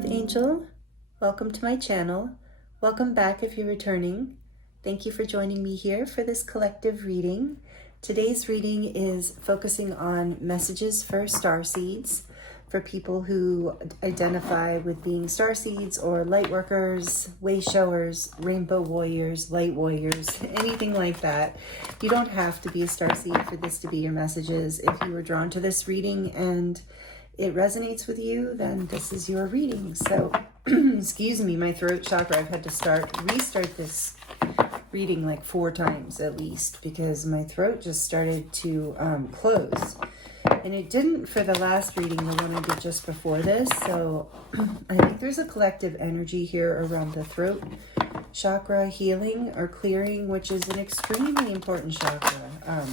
Earth Angel. Welcome to my channel. Welcome back if you're returning. Thank you for joining me here for this collective reading. Today's reading is focusing on messages for starseeds, for people who identify with being starseeds or light workers, way showers, rainbow warriors, light warriors, anything like that. You don't have to be a starseed for this to be your messages. If you were drawn to this reading and it resonates with you, then this is your reading. So, excuse me, my throat chakra, I've had to restart this reading like 4 times at least, because my throat just started to close. And it didn't for the last reading, the one I did just before this. So I think there's a collective energy here around the throat chakra healing or clearing, which is an extremely important chakra,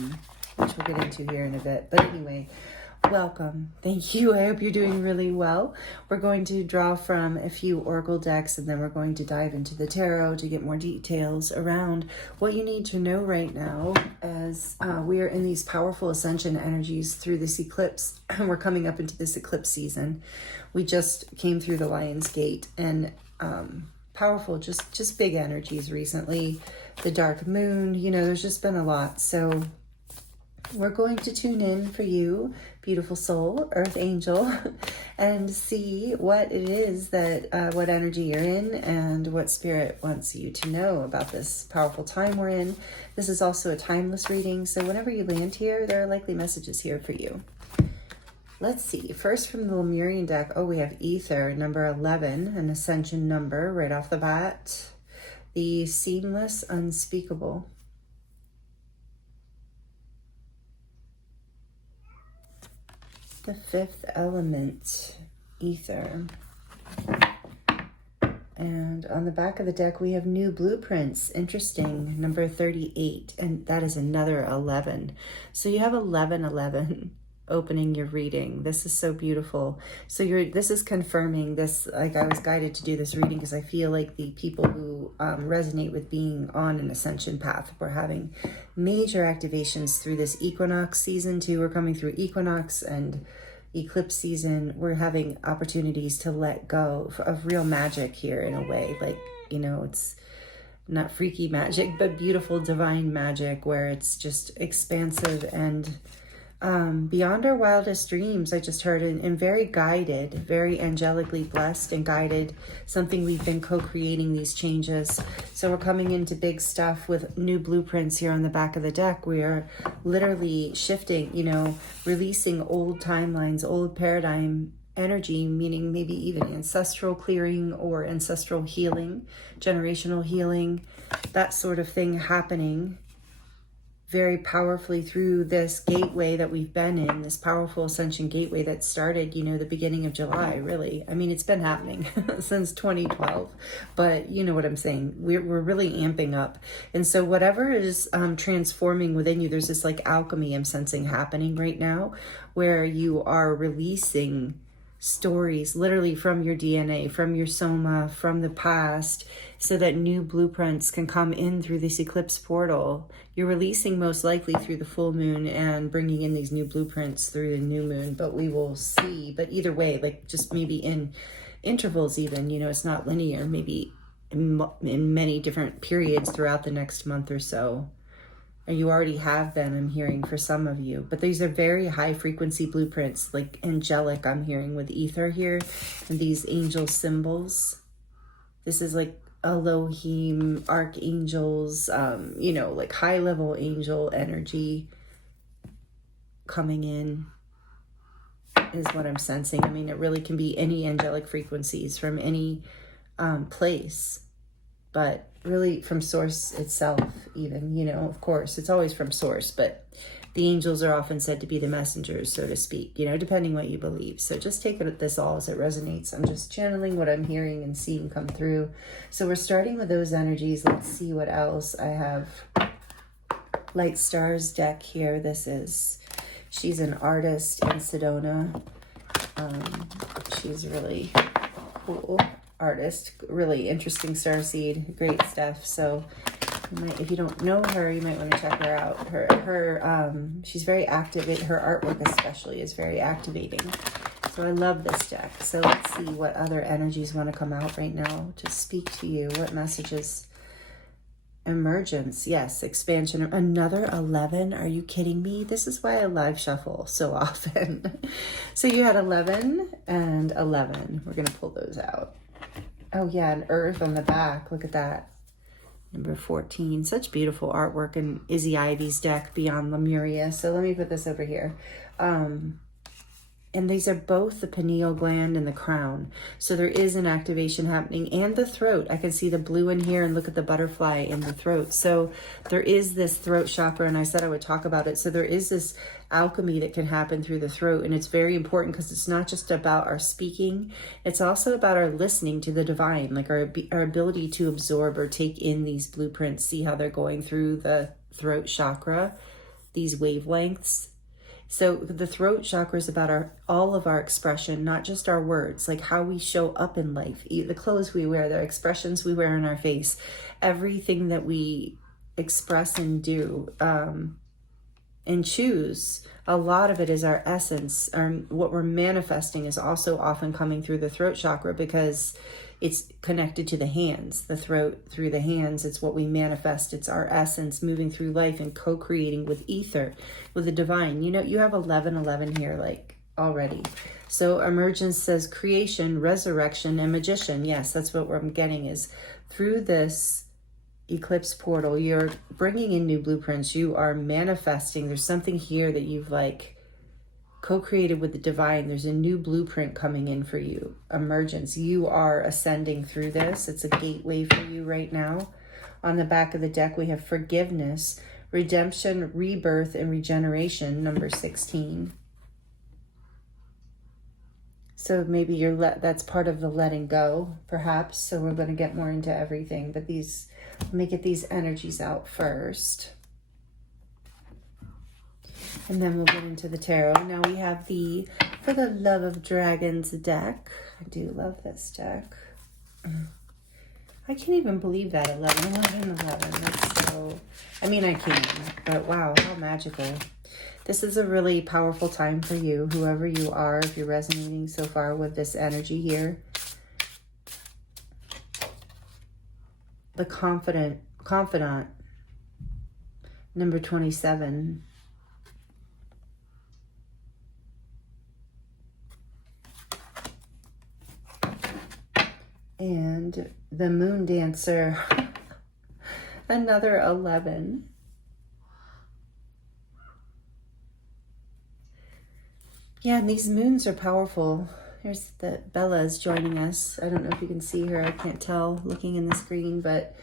which we'll get into here in a bit. But anyway, welcome. Thank you. I hope you're doing really well. We're going to draw from a few oracle decks, and then we're going to dive into the tarot to get more details around what you need to know right now as we are in these powerful ascension energies through this eclipse. We're coming up into this eclipse season. We just came through the Lion's Gate, and powerful, just big energies recently. The dark moon, you know, there's just been a lot. So we're going to tune in for you, beautiful soul, Earth Angel, and see what it is that, what energy you're in and what spirit wants you to know about this powerful time we're in. This is also a timeless reading, so whenever you land here, there are likely messages here for you. Let's see, first from the Lemurian deck, we have Ether, number 11, an ascension number right off the bat. The seamless, unspeakable. The 5th element, ether. And on the back of the deck, we have new blueprints. Interesting, number 38, and that is another 11. So you have 1111 opening your reading. This is so beautiful. So this is confirming this, like I was guided to do this reading because I feel like the people who resonate with being on an ascension path, we're having major activations through this equinox season too. We're coming through equinox and eclipse season. We're having opportunities to let go of real magic here in a way. Like, you know, it's not freaky magic, but beautiful divine magic where it's just expansive and beyond our wildest dreams. I just heard, and very guided, very angelically blessed and guided, something we've been co-creating these changes. So we're coming into big stuff with new blueprints here on the back of the deck. We are literally shifting, you know, releasing old timelines, old paradigm energy, meaning maybe even ancestral clearing or ancestral healing, generational healing, that sort of thing happening very powerfully through this gateway that we've been in, this powerful ascension gateway that started, you know, the beginning of July, really. I mean, it's been happening since 2012, but you know what I'm saying. We're really amping up. And so whatever is transforming within you, there's this like alchemy I'm sensing happening right now where you are releasing stories literally from your DNA, from your soma, from the past, so that new blueprints can come in through this eclipse portal. You're releasing most likely through the full moon and bringing in these new blueprints through the new moon, but we will see. But either way, like just maybe in intervals even, you know, it's not linear, maybe in many different periods throughout the next month or so. Or you already have been, I'm hearing, for some of you. But these are very high frequency blueprints, like angelic, I'm hearing with ether here. And these angel symbols. This is like Elohim, archangels, you know, like high level angel energy coming in is what I'm sensing. I mean, it really can be any angelic frequencies from any place. But really from source itself even, you know, of course, it's always from source, but the angels are often said to be the messengers, so to speak, you know, depending what you believe. So just take it at this all as it resonates. I'm just channeling what I'm hearing and seeing come through. So we're starting with those energies. Let's see what else I have. Light Stars deck here. She's an artist in Sedona. She's really cool artist, really interesting starseed, great stuff. So if you don't know her, you might want to check her out. She's very active. Her artwork especially is very activating. So I love this deck. So let's see what other energies want to come out right now to speak to you. What messages? Emergence, yes. Expansion. Another 11. Are you kidding me? This is why I live shuffle so often. So you had 11 and 11. We're going to pull those out. Oh yeah, an earth on the back. Look at that. Number 14. Such beautiful artwork in Izzy Ivy's deck, Beyond Lemuria. So let me put this over here. And these are both the pineal gland and the crown. So there is an activation happening. And the throat. I can see the blue in here, and look at the butterfly in the throat. So there is this throat chakra, and I said I would talk about it. So there is this alchemy that can happen through the throat. And it's very important because it's not just about our speaking. It's also about our listening to the divine, like our ability to absorb or take in these blueprints, see how they're going through the throat chakra, these wavelengths. So the throat chakra is about all of our expression, not just our words, like how we show up in life, the clothes we wear, the expressions we wear in our face, everything that we express and do and choose. A lot of it is our essence, what we're manifesting is also often coming through the throat chakra because it's connected to the hands, the throat through the hands. It's what we manifest. It's our essence moving through life and co-creating with ether, with the divine. You know, you have 1111 here, like already. So emergence says creation, resurrection, and magician. Yes, that's what I'm getting is through this eclipse portal, you're bringing in new blueprints. You are manifesting. There's something here that you've like co-created with the divine. There's a new blueprint coming in for you. Emergence. You are ascending through this. It's a gateway for you right now. On the back of the deck, we have forgiveness, redemption, rebirth, and regeneration, number 16. So maybe that's part of the letting go, perhaps. So we're going to get more into everything. But let me get these energies out first. And then we'll get into the tarot. Now we have the For the Love of Dragons deck. I do love this deck. I can't even believe that 11. That's so, I mean, I can, but wow, how magical. This is a really powerful time for you, whoever you are, if you're resonating so far with this energy here. The confidant, number 27. And the Moon Dancer, another 11. Yeah, and these moons are powerful. Here's Bella is joining us. I don't know if you can see her. I can't tell looking in the screen, but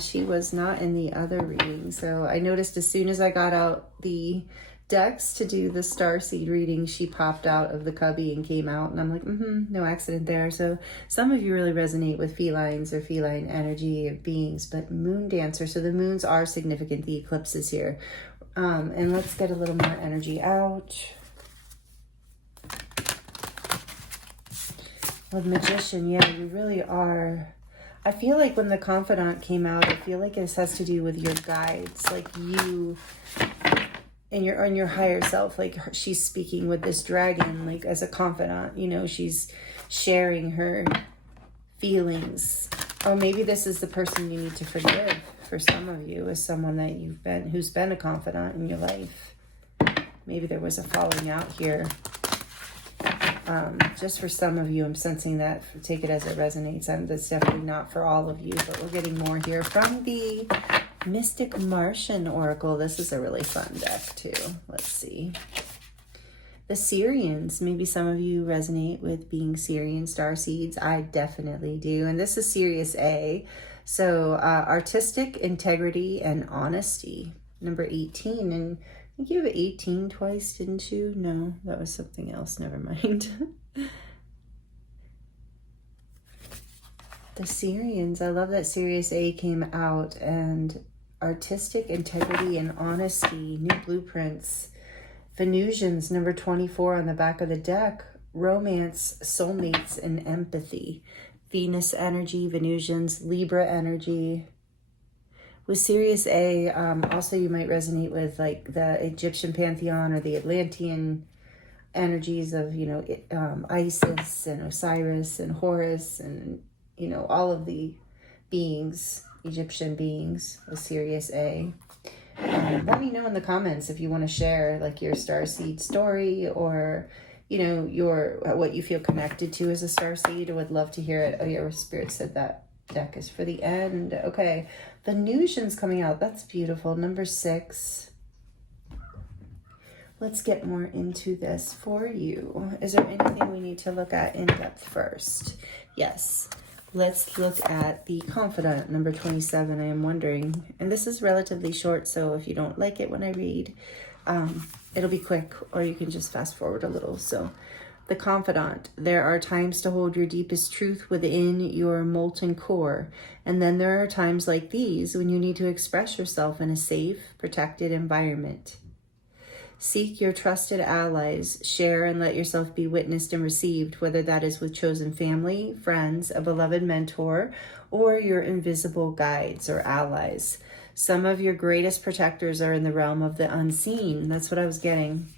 she was not in the other reading. So I noticed as soon as I got out the decks to do the Starseed reading, she popped out of the cubby and came out, and I'm like, no accident there. So some of you really resonate with felines or feline energy of beings, but Moon Dancer. So the moons are significant, the eclipses here. And let's get a little more energy out. With Magician, yeah, you really are. I feel like when the Confidant came out, I feel like this has to do with your guides, like you and your higher self. Like she's speaking with this dragon, like as a confidant, you know, she's sharing her feelings. Oh, maybe this is the person you need to forgive for some of you, is someone that who's been a confidant in your life. Maybe there was a falling out here. Just for some of you, I'm sensing that. Take it as it resonates. That's definitely not for all of you, but we're getting more here from the Mystic Martian Oracle. This is a really fun deck too. Let's see. The Syrians. Maybe some of you resonate with being Syrian starseeds. I definitely do. And this is Sirius A. So artistic integrity and honesty. Number 18. And I think you have 18 twice, didn't you? No, that was something else. Never mind. The Syrians. I love that Sirius A came out, and artistic integrity and honesty, new blueprints. Venusians, number 24 on the back of the deck. Romance, soulmates, and empathy. Venus energy, Venusians, Libra energy. With Sirius A, also you might resonate with like the Egyptian pantheon or the Atlantean energies of, Isis and Osiris and Horus and, all of the beings, Egyptian beings, Osiris A. Let me know in the comments if you want to share like your starseed story, or what you feel connected to as a starseed. I would love to hear it. Oh yeah, Spirit said that deck is for the end. Okay, Venusian's coming out. That's beautiful. Number 6. Let's get more into this for you. Is there anything we need to look at in depth first? Yes. Let's look at the Confidant, number 27. I am wondering, and this is relatively short, so if you don't like it when I read, it'll be quick, or you can just fast forward a little. So, the Confidant. There are times to hold your deepest truth within your molten core, and then there are times like these when you need to express yourself in a safe, protected environment. Seek your trusted allies, share and let yourself be witnessed and received, whether that is with chosen family, friends, a beloved mentor, or your invisible guides or allies. Some of your greatest protectors are in the realm of the unseen. That's what I was getting.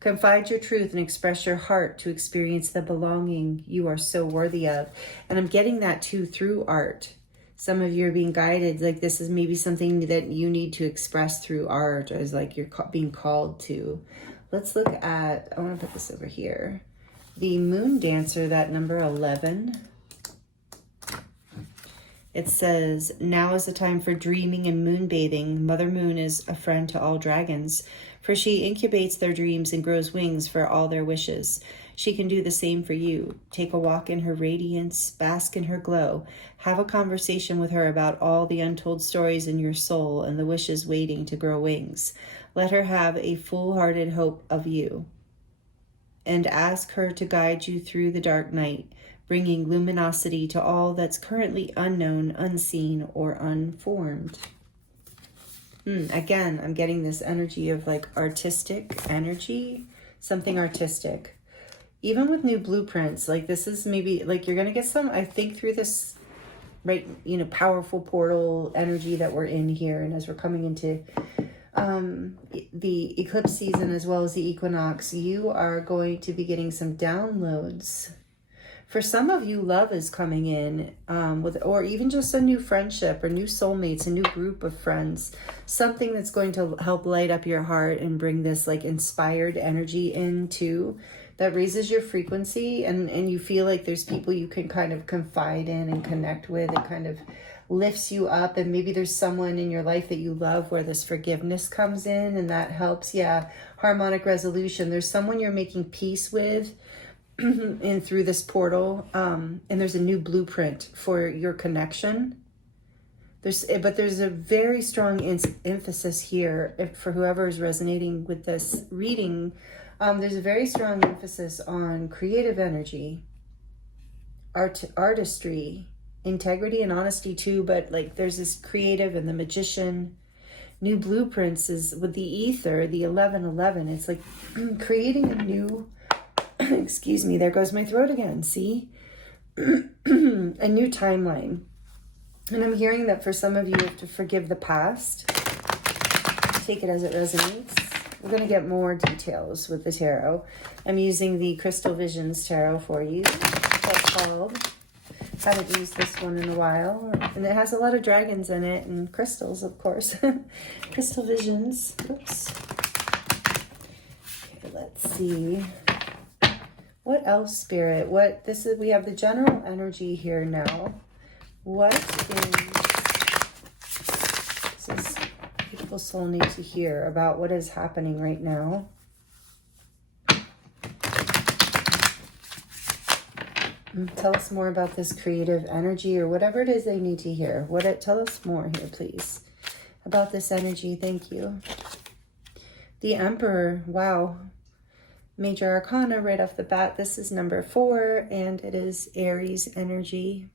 Confide your truth and express your heart to experience the belonging you are so worthy of. And I'm getting that too through art. Some of you are being guided, like this is maybe something that you need to express through art, as like you're being called to. Let's look at, I want to put this over here. The Moon Dancer, that number 11. It says, now is the time for dreaming and moonbathing. Mother Moon is a friend to all dragons, for she incubates their dreams and grows wings for all their wishes. She can do the same for you. Take a walk in her radiance, bask in her glow. Have a conversation with her about all the untold stories in your soul and the wishes waiting to grow wings. Let her have a full-hearted hope of you. And ask her to guide you through the dark night, bringing luminosity to all that's currently unknown, unseen, or unformed. Again, I'm getting this energy of like artistic energy, something artistic. Even with new blueprints, like this is maybe like you're going to get some, I think, through this, right, powerful portal energy that we're in here. And as we're coming into the eclipse season as well as the equinox, you are going to be getting some downloads. For some of you, love is coming in or even just a new friendship or new soulmates, a new group of friends, something that's going to help light up your heart and bring this like inspired energy into that raises your frequency, and you feel like there's people you can kind of confide in and connect with. It kind of lifts you up, and maybe there's someone in your life that you love where this forgiveness comes in and that helps. Yeah, harmonic resolution. There's someone you're making peace with and through this portal, and there's a new blueprint for your connection. There's a very strong emphasis here for whoever is resonating with this reading. There's a very strong emphasis on creative energy, artistry, integrity, and honesty too. But like there's this creative and the magician. New blueprints is with the ether, the 1111. It's like creating a new, excuse me, there goes my throat again. See, a new timeline. And I'm hearing that for some of you, you have to forgive the past. Take it as it resonates. We're going to get more details with the tarot. I'm using the Crystal Visions Tarot for you. That's called. Haven't used this one in a while. And it has a lot of dragons in it and crystals, of course. Crystal Visions. Oops. Okay, let's see. What else, Spirit? We have the general energy here now. What does beautiful soul need to hear about what is happening right now? Tell us more about this creative energy, or whatever it is they need to hear. Tell us more here, please, about this energy. Thank you. The Emperor. Wow. Major Arcana right off the bat. This is number 4, and it is Aries energy.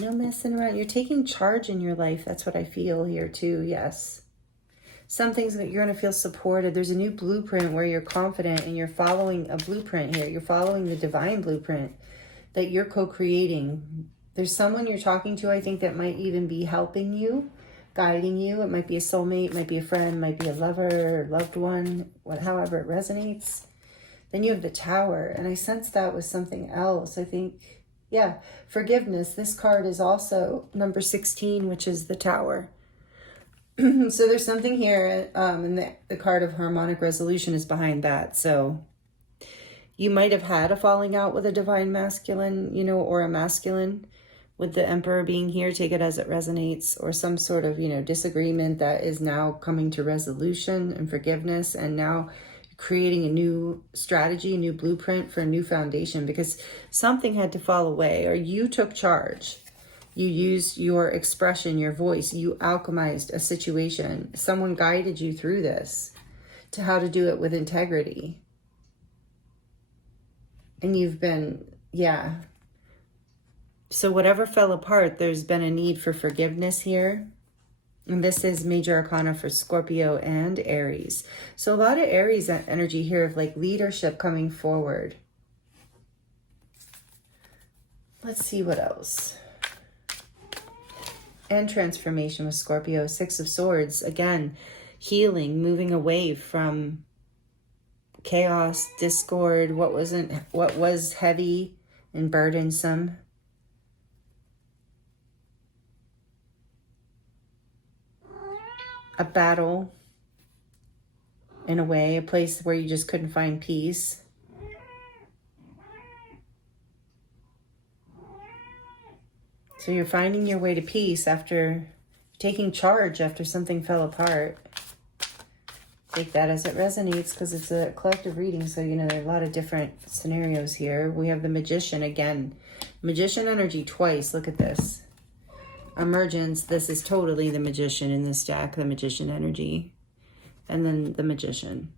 No messing around. You're taking charge in your life. That's what I feel here too. Yes. Some things that you're going to feel supported. There's a new blueprint where you're confident and you're following a blueprint here. You're following the divine blueprint that you're co-creating. There's someone you're talking to, I think, that might even be helping you guiding you. It might be a soulmate, might be a friend, might be a lover, loved one, however it resonates. Then you have the Tower, and I sense that was something else. I think, yeah, forgiveness. This card is also number 16, which is the Tower. So there's something here, and the card of harmonic resolution is behind that. So you might have had a falling out with a divine masculine, you know, or a masculine, with the Emperor being here. Take it as it resonates, or some sort of, you know, disagreement that is now coming to resolution and forgiveness, and now creating a new strategy, a new blueprint for a new foundation, because something had to fall away, or you took charge. You used your expression, your voice. You alchemized a situation. Someone guided you through this to how to do it with integrity. And you've been, yeah. So whatever fell apart, there's been a need for forgiveness here. And this is major arcana for Scorpio and Aries. So a lot of Aries energy here of like leadership coming forward. Let's see what else. And transformation with Scorpio. 6 of Swords. Again, healing, moving away from chaos, discord, what was heavy and burdensome. A battle, in a way, a place where you just couldn't find peace. So you're finding your way to peace after taking charge, after something fell apart. Take that as it resonates, because it's a collective reading. So, you know, there are a lot of different scenarios here. We have the Magician again. Magician energy twice. Look at this. Emergence. This is totally the Magician in this deck. The Magician energy. And then the Magician.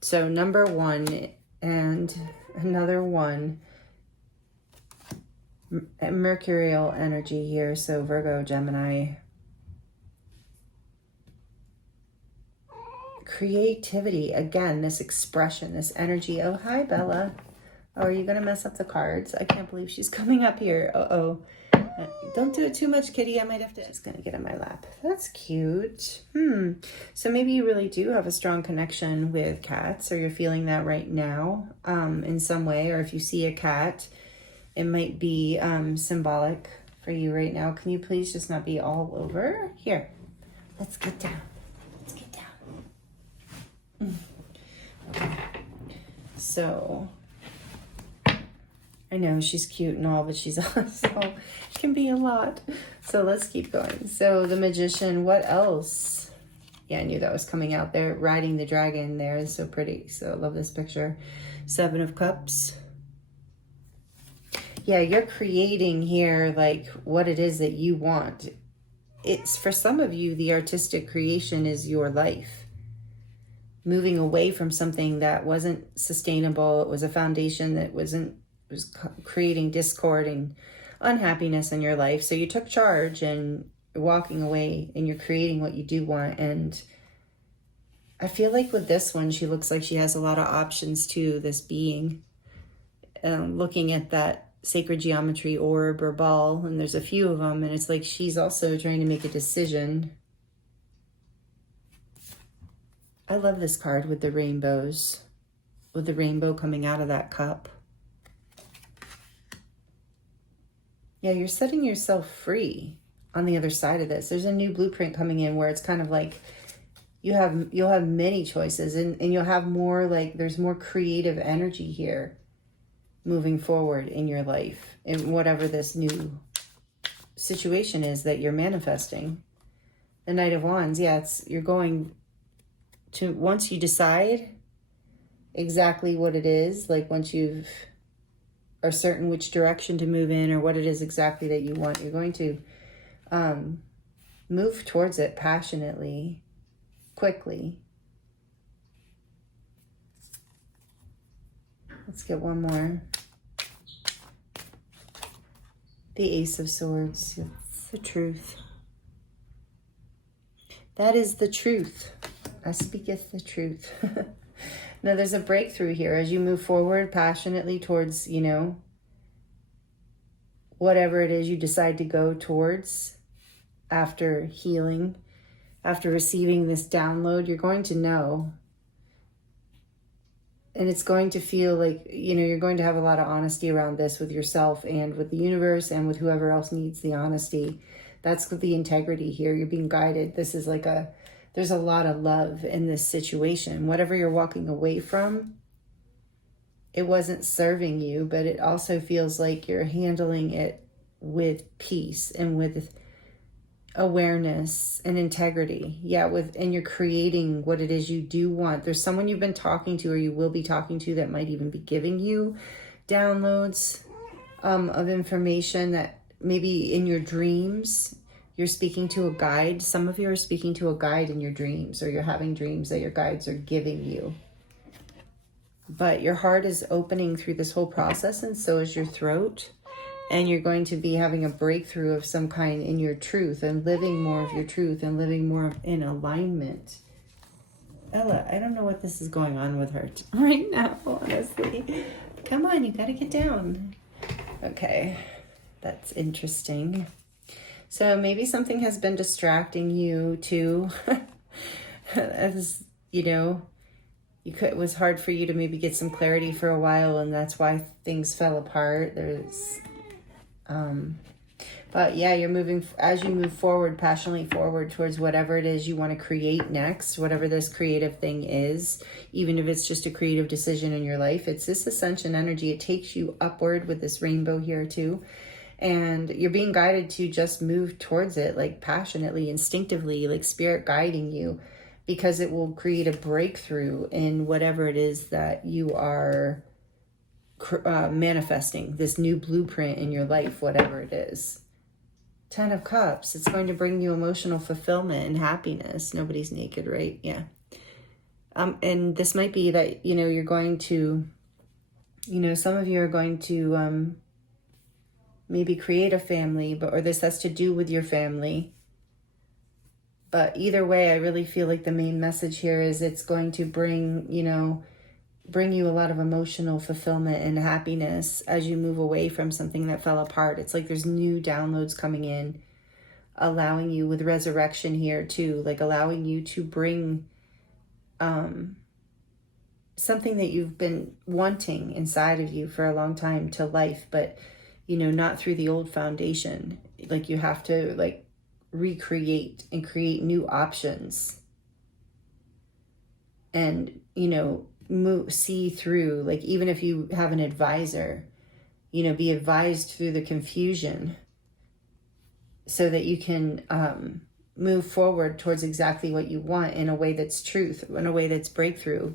So number 1 and another 1. Mercurial energy here. So Virgo, Gemini. Creativity. Again, this expression, this energy. Oh, hi, Bella. Oh, are you going to mess up the cards? I can't believe she's coming up here. Uh-oh. Don't do it too much, kitty. I might have to. She's going to get in my lap. That's cute. So maybe you really do have a strong connection with cats, or you're feeling that right now in some way. Or if you see a cat, it might be symbolic for you right now. Can you please just not be all over? Here, let's get down. Let's get down. Okay. So, I know she's cute and all, but she's also can be a lot. So let's keep going. So the Magician, what else? Yeah, I knew that was coming out there. Riding the dragon there is so pretty. So I love this picture. 7 of Cups. Yeah, you're creating here like what it is that you want. It's for some of you, the artistic creation is your life. Moving away from something that wasn't sustainable. It was a foundation that was creating discord and unhappiness in your life. So you took charge and walking away, and you're creating what you do want. And I feel like with this one, she looks like she has a lot of options too, this being. Looking at that sacred geometry orb or ball, and there's a few of them, and it's like she's also trying to make a decision. I love this card with the rainbows, with the rainbow coming out of that cup. Yeah, you're setting yourself free on the other side of this. There's a new blueprint coming in where it's kind of like you'll have many choices, and you'll have more, like there's more creative energy here moving forward in your life, in whatever this new situation is that you're manifesting. The Knight of Wands, yeah, you're going to, once you decide exactly what it is, like once you've are certain which direction to move in or what it is exactly that you want, you're going to move towards it passionately, quickly. Let's get one more. The Ace of Swords. It's the truth. That is the truth. I speaketh the truth. Now there's a breakthrough here as you move forward passionately towards, you know, whatever it is you decide to go towards. after healing, after receiving this download, you're going to know. And it's going to feel like, you're going to have a lot of honesty around this with yourself and with the universe and with whoever else needs the honesty. That's the integrity here. You're being guided. This is like there's a lot of love in this situation. Whatever you're walking away from, it wasn't serving you, but it also feels like you're handling it with peace and with awareness and integrity. And you're creating what it is you do want. There's someone you've been talking to or you will be talking to that might even be giving you downloads of information that maybe in your dreams you're speaking to a guide. Some of you are speaking to a guide in your dreams, or you're having dreams that your guides are giving you. But your heart is opening through this whole process, and so is your throat. And you're going to be having a breakthrough of some kind in your truth and living more of your truth and living more in alignment. Ella, I don't know what this is going on with her right now, honestly. Come on, you got to get down. Okay, that's interesting. So maybe something has been distracting you too. As it was hard for you to maybe get some clarity for a while, and that's why things fell apart. But yeah, you're moving, as you move forward, passionately forward towards whatever it is you want to create next, whatever this creative thing is, even if it's just a creative decision in your life. It's this ascension energy. It takes you upward with this rainbow here too. And you're being guided to just move towards it, like passionately, instinctively, like spirit guiding you, because it will create a breakthrough in whatever it is that you are manifesting, this new blueprint in your life, whatever it is. 10 of Cups, it's going to bring you emotional fulfillment and happiness. Nobody's naked, right? Yeah. And this might be that, you're going to, some of you are going to maybe create a family, or this has to do with your family. But either way, I really feel like the main message here is it's going to bring you a lot of emotional fulfillment and happiness as you move away from something that fell apart. It's like there's new downloads coming in, allowing you, with resurrection here too, like allowing you to bring something that you've been wanting inside of you for a long time to life, but not through the old foundation. Like you have to recreate and create new options and see through, like even if you have an advisor, be advised through the confusion so that you can move forward towards exactly what you want in a way that's truth, in a way that's breakthrough,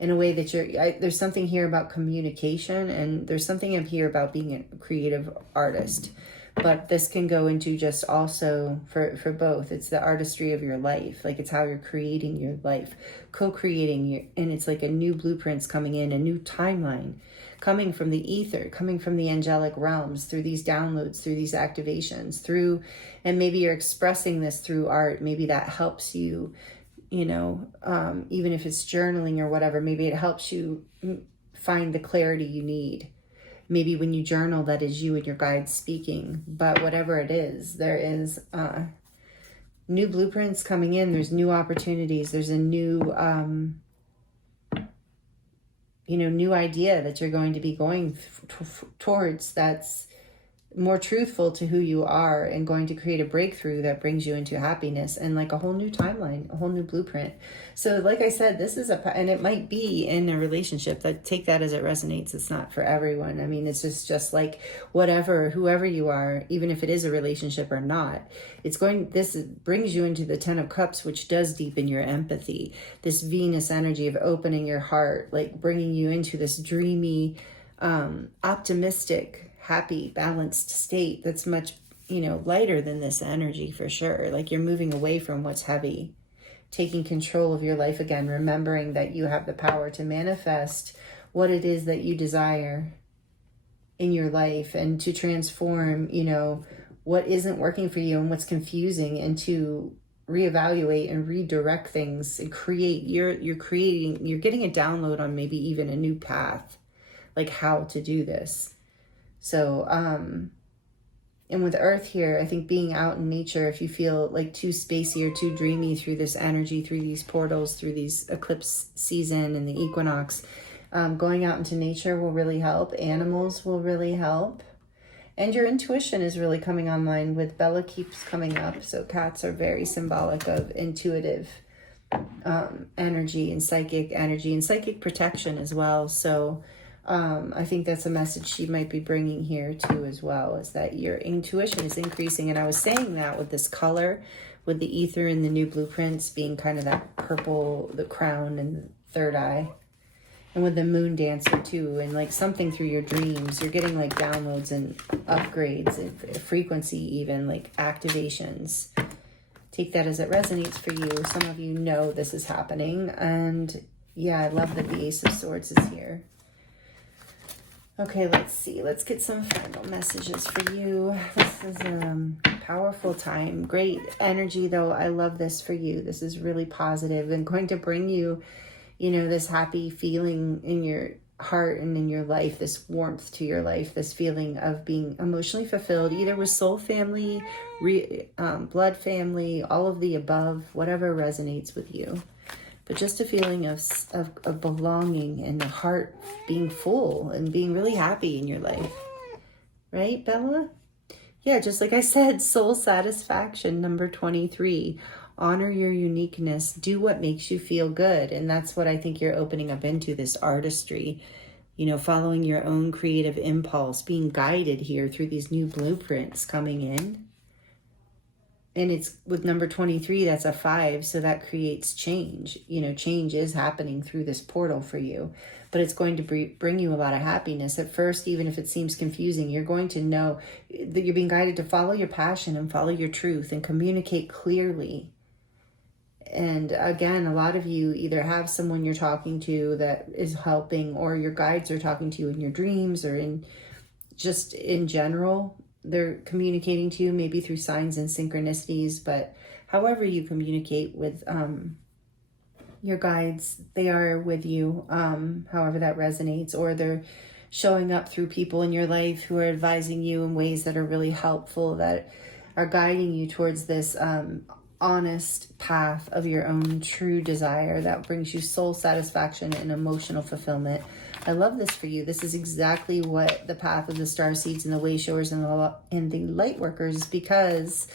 in a way that there's something here about communication, and there's something up here about being a creative artist. But this can go into just also for both. It's the artistry of your life. Like it's how you're creating your life, co-creating and it's like a new blueprints coming in, a new timeline coming from the ether, coming from the angelic realms through these downloads, through these activations, and maybe you're expressing this through art. Maybe that helps you, even if it's journaling or whatever, maybe it helps you find the clarity you need. Maybe when you journal, that is you and your guide speaking. But whatever it is, there is new blueprints coming in. There's new opportunities. There's a new, new idea that you're going to be going towards that's more truthful to who you are and going to create a breakthrough that brings you into happiness and like a whole new timeline, a whole new blueprint. So like I said, this is and it might be in a relationship, that take that as it resonates. It's not for everyone. I mean, it's just like whoever you are, even if it is a relationship or not, this brings you into the 10 of Cups, which does deepen your empathy. This Venus energy of opening your heart, like bringing you into this dreamy, optimistic, happy, balanced state that's much, lighter than this energy for sure. Like you're moving away from what's heavy, taking control of your life again, remembering that you have the power to manifest what it is that you desire in your life and to transform, what isn't working for you and what's confusing, and to reevaluate and redirect things and create. You're getting a download on maybe even a new path, like how to do this. So, And with Earth here, I think being out in nature, if you feel like too spacey or too dreamy through this energy, through these portals, through these eclipse season and the equinox, going out into nature will really help. Animals will really help. And your intuition is really coming online with Bella keeps coming up. So cats are very symbolic of intuitive energy and psychic protection as well. So I think that's a message she might be bringing here too as well, is that your intuition is increasing. And I was saying that with this color, with the ether and the new blueprints being kind of that purple, the crown and the third eye. And with the moon dancer too, and like something through your dreams, you're getting like downloads and upgrades and frequency, even like activations. Take that as it resonates for you. Some of you know this is happening. And yeah, I love that the Ace of Swords is here. Okay, let's see. Let's get some final messages for you. This is a powerful time. Great energy, though. I love this for you. This is really positive and going to bring you, you know, this happy feeling in your heart and in your life, this warmth to your life, this feeling of being emotionally fulfilled, either with soul family, blood family, all of the above, whatever resonates with you. But just a feeling of belonging and the heart being full and being really happy in your life. Right, Bella? Yeah, just like I said, soul satisfaction, number 23. Honor your uniqueness. Do what makes you feel good. And that's what I think you're opening up into, this artistry, you know, following your own creative impulse, being guided here through these new blueprints coming in. And it's with number 23, that's a 5. So that creates change. You know, change is happening through this portal for you, but it's going to bring you a lot of happiness. At first, even if it seems confusing, you're going to know that you're being guided to follow your passion and follow your truth and communicate clearly. And again, a lot of you either have someone you're talking to that is helping, or your guides are talking to you in your dreams, or in just in general. They're communicating to you maybe through signs and synchronicities, but however you communicate with your guides, they are with you, however that resonates, or they're showing up through people in your life who are advising you in ways that are really helpful, that are guiding you towards this honest path of your own true desire that brings you soul satisfaction and emotional fulfillment. I love this for you. This is exactly what the path of the Starseeds and the Wayshowers and the Lightworkers, because,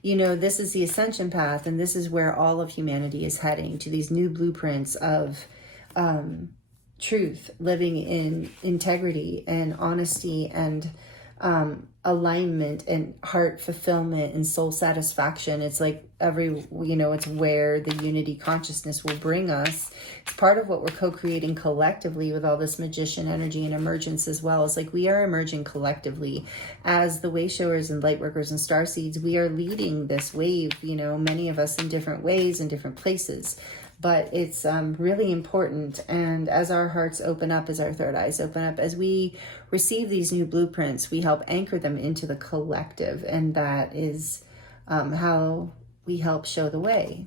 you know, this is the ascension path, and this is where all of humanity is heading, to these new blueprints of truth, living in integrity and honesty and alignment and heart fulfillment and soul satisfaction. It's like it's where the unity consciousness will bring us. It's part of what we're co-creating collectively with all this magician energy and emergence as well. It's like we are emerging collectively as the Wayshowers and Lightworkers and Starseeds. We are leading this wave, you know, many of us in different ways, in different places. But it's really important. And as our hearts open up, as our third eyes open up, as we receive these new blueprints, we help anchor them into the collective. And that is how we help show the way.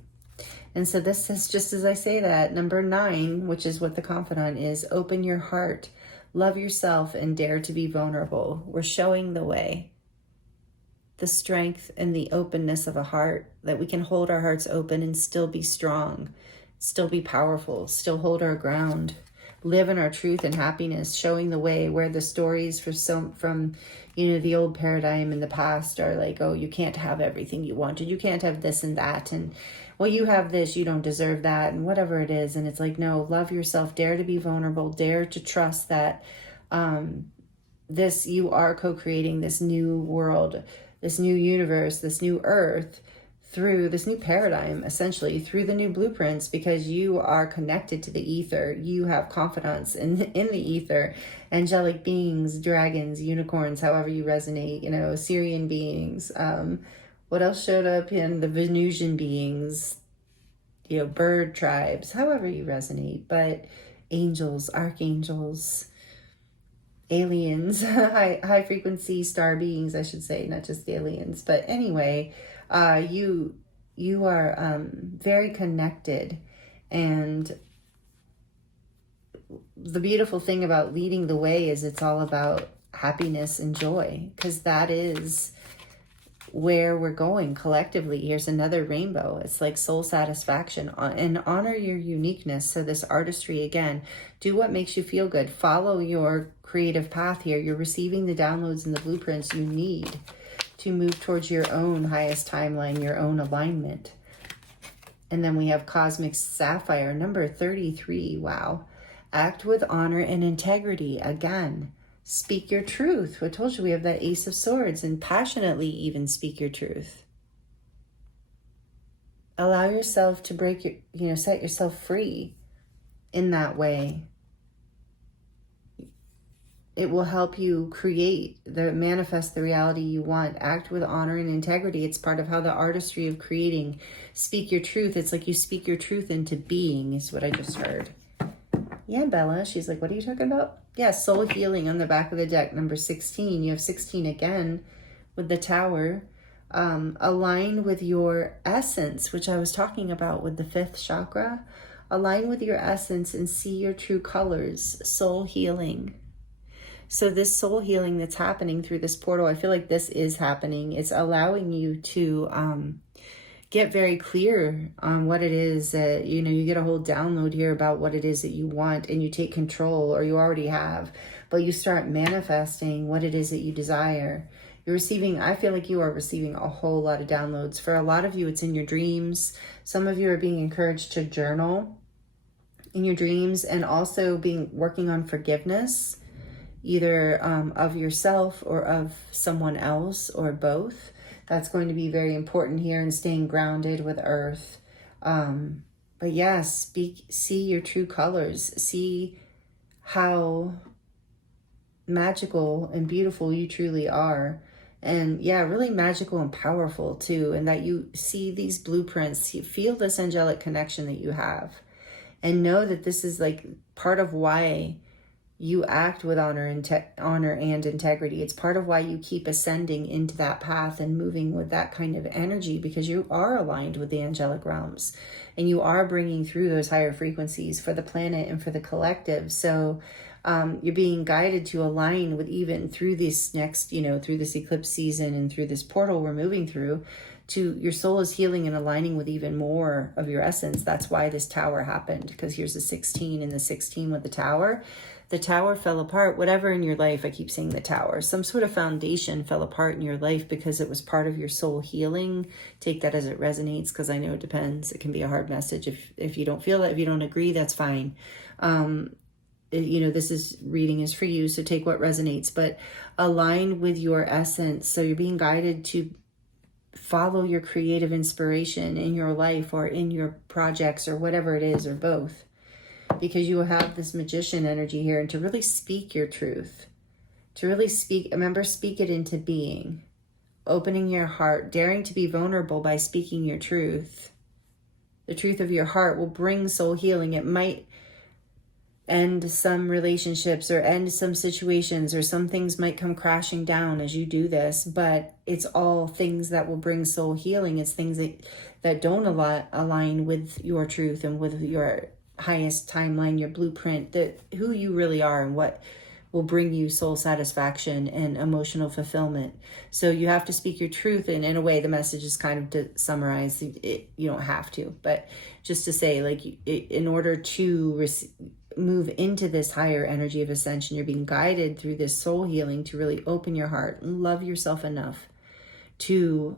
And so this is, just as I say that, number 9, which is what the confidant is, open your heart, love yourself, and dare to be vulnerable. We're showing the way. The strength and the openness of a heart, that we can hold our hearts open and still be strong, still be powerful, still hold our ground, live in our truth and happiness, showing the way, where the stories from the old paradigm in the past are like, oh, you can't have everything you wanted, you can't have this and that, and well, you have this, you don't deserve that, and whatever it is. And it's like, no, love yourself, dare to be vulnerable, dare to trust that you are co-creating this new world, this new universe, this new earth, through this new paradigm, essentially through the new blueprints, because you are connected to the ether. You have confidence in the ether, angelic beings, dragons, unicorns, however you resonate, Syrian beings. What else showed up in the Venusian beings, bird tribes, however you resonate, but angels, archangels, aliens, high frequency star beings, I should say, not just aliens. But anyway, you are very connected. And the beautiful thing about leading the way is it's all about happiness and joy, because that is where we're going collectively. Here's another rainbow. It's like soul satisfaction, and honor your uniqueness. So this artistry, again, do what makes you feel good. Follow your creative path here. You're receiving the downloads and the blueprints you need to move towards your own highest timeline, your own alignment. And then we have Cosmic Sapphire, number 33. Wow. Act with honor and integrity. Again, speak your truth. I told you we have that Ace of Swords, and passionately even speak your truth. Allow yourself to break your, set yourself free in that way. It will help you manifest the reality you want. Act with honor and integrity. It's part of how the artistry of creating. Speak your truth. It's like you speak your truth into being, is what I just heard. Yeah, Bella. She's like, what are you talking about? Yeah, soul healing on the back of the deck, number 16. You have 16 again with the Tower. Align with your essence, which I was talking about with the 5th chakra. Align with your essence and see your true colors. Soul healing. So this soul healing that's happening through this portal, I feel like this is happening. It's allowing you to get very clear on what it is that, you get a whole download here about what it is that you want, and you take control, or you already have, but you start manifesting what it is that you desire. You're receiving, I feel like you are receiving a whole lot of downloads. For a lot of you, it's in your dreams. Some of you are being encouraged to journal in your dreams, and also working on forgiveness, either of yourself or of someone else, or both. That's going to be very important here, and staying grounded with earth. But yeah, see your true colors. See how magical and beautiful you truly are. And yeah, really magical and powerful too. And that you see these blueprints, you feel this angelic connection that you have. And know that this is like part of why you act with honor and integrity. It's part of why you keep ascending into that path and moving with that kind of energy, because you are aligned with the angelic realms, and you are bringing through those higher frequencies for the planet and for the collective. So you're being guided to align with, even through this next, through this eclipse season and through this portal we're moving through, to your soul is healing and aligning with even more of your essence. That's why this Tower happened, because here's the 16 and the 16 with the Tower. The Tower fell apart. Whatever in your life, I keep saying the Tower, some sort of foundation fell apart in your life because it was part of your soul healing. Take that as it resonates, because I know it depends. It can be a hard message. If you don't feel that, if you don't agree, that's fine. This reading is for you, so take what resonates, but align with your essence. So you're being guided to follow your creative inspiration in your life, or in your projects, or whatever it is, or both. Because you have this magician energy here, and to really speak your truth, to really speak it into being, opening your heart, daring to be vulnerable by speaking your truth. The truth of your heart will bring soul healing. It might end some relationships, or end some situations, or some things might come crashing down as you do this, but it's all things that will bring soul healing. It's things that don't align with your truth and with your highest timeline, your blueprint, that who you really are and what will bring you soul satisfaction and emotional fulfillment. So you have to speak your truth, and in a way the message is kind of to summarize it. You don't have to, but just to say, like, in order to move into this higher energy of ascension, you're being guided through this soul healing to really open your heart and love yourself enough to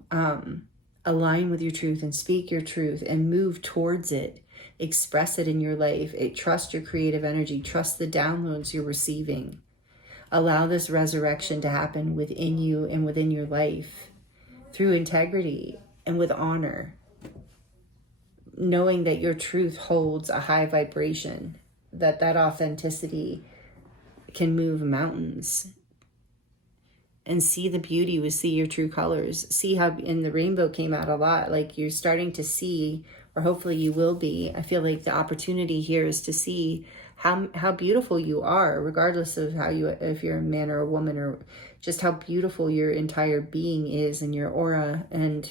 align with your truth and speak your truth and move towards it. Express it in your life. Trust your creative energy. Trust the downloads you're receiving. Allow this resurrection to happen within you and within your life through integrity and with honor, knowing that your truth holds a high vibration, that authenticity can move mountains. And see the beauty, see your true colors. See how in the rainbow came out a lot. Like, you're starting to see, or hopefully you will be. I feel like the opportunity here is to see how beautiful you are, regardless of if you're a man or a woman, or just how beautiful your entire being is, and your aura, and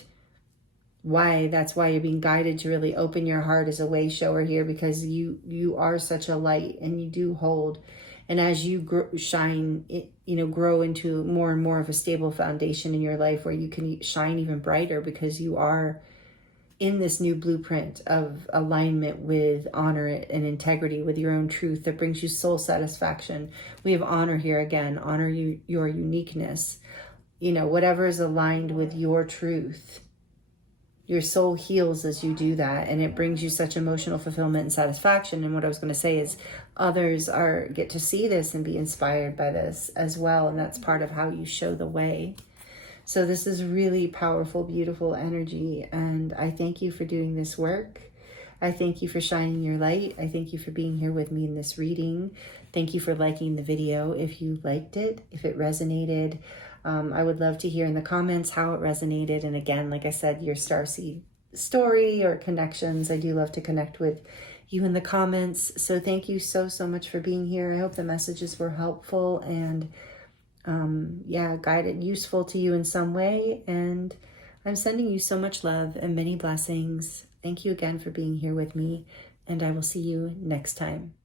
that's why you're being guided to really open your heart as a way shower here, because you are such a light, and you do hold And as you grow into more and more of a stable foundation in your life where you can shine even brighter because you are in this new blueprint of alignment with honor and integrity, with your own truth that brings you soul satisfaction. We have honor here again, honor your uniqueness. Whatever is aligned with your truth. Your soul heals as you do that, and it brings you such emotional fulfillment and satisfaction. And what I was going to say is others get to see this and be inspired by this as well, and that's part of how you show the way. So this is really powerful, beautiful energy, and I thank you for doing this work. I thank you for shining your light. I thank you for being here with me in this reading. Thank you for liking the video if you liked it, if it resonated. I would love to hear in the comments how it resonated. And again, like I said, your Starseed story or connections. I do love to connect with you in the comments. So thank you so, so much for being here. I hope the messages were helpful and guided, useful to you in some way. And I'm sending you so much love and many blessings. Thank you again for being here with me, and I will see you next time.